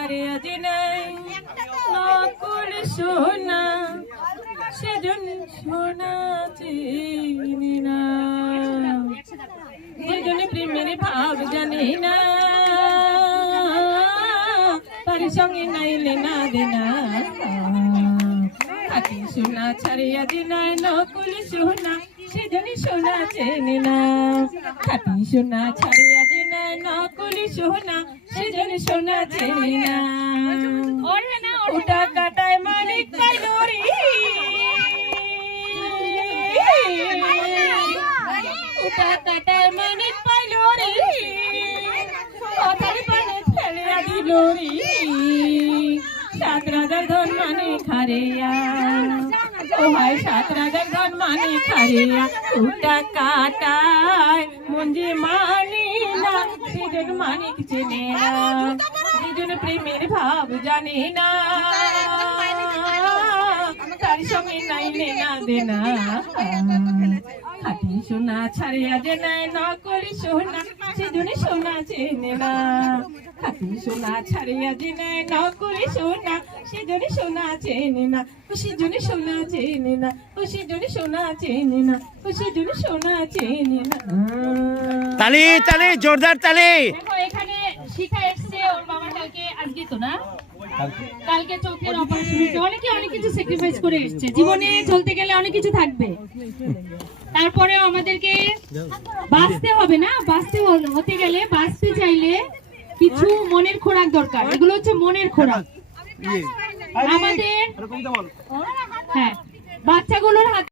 আজ নাই। নকুল সোনা, সেজন সোনা চিনি না। যেজন প্রেমের ভাব জানি না। তার সঙ্গে নাইলে না দেনা খাটি সোনা ছাড়িয়া দিনায় নকুল সোনা সেজনি সোনা চেনে না। খাটি সোনা ছাড়িয়া নকুল সোনা সেজনি সোনা চেনে না। ওটা কাটায় মালিক কাইলোরি ওটা কাটায় মালিক পাইলোরি কথার পানে ফেলিয়া দিলোরি সাত রাজার ধন মানে খারিয়া। ও হয় সাত রাজার ধন মানে খারিয়া। ওটা কাটায় মঞ্জে সেজন মানিক চেনে না দুজন প্রেমের ভাব জানে না তার সঙ্গে নাই না দেনা খাটি সোনা ছাড়িয়া যে নাই নকলি সোনা সেজনে সোনা চেনে না সোনা ছাড়িয়া যে নাই নকলি সোনা সেজনে সোনা চেনে না ও সেজনে সোনা চেনে না ও সেজনে সোনা চেনে না ও সেজনে সোনা চেনে না। তালি তালি জোরদার তালি। দেখো এখানে শিখা এসছে ওর বাবা কালকে আজকে তো না? কালকে। চোখের অপারেশন হয়েছে অনেকে অনেক কিছু স্যাক্রিফাইস করে এসছে। জীবনে চলতে গেলে অনেক কিছু থাকবে। তারপরেও আমাদেরকে বাঁচতে হবে না? বাঁচতে হতে গেলে বাঁচতে চাইলে কিছু মনের খোরাক দরকার। এগুলো হচ্ছে মনের খোরাক। আমাদের হ্যাঁ। বাচ্চাগুলোর হাতে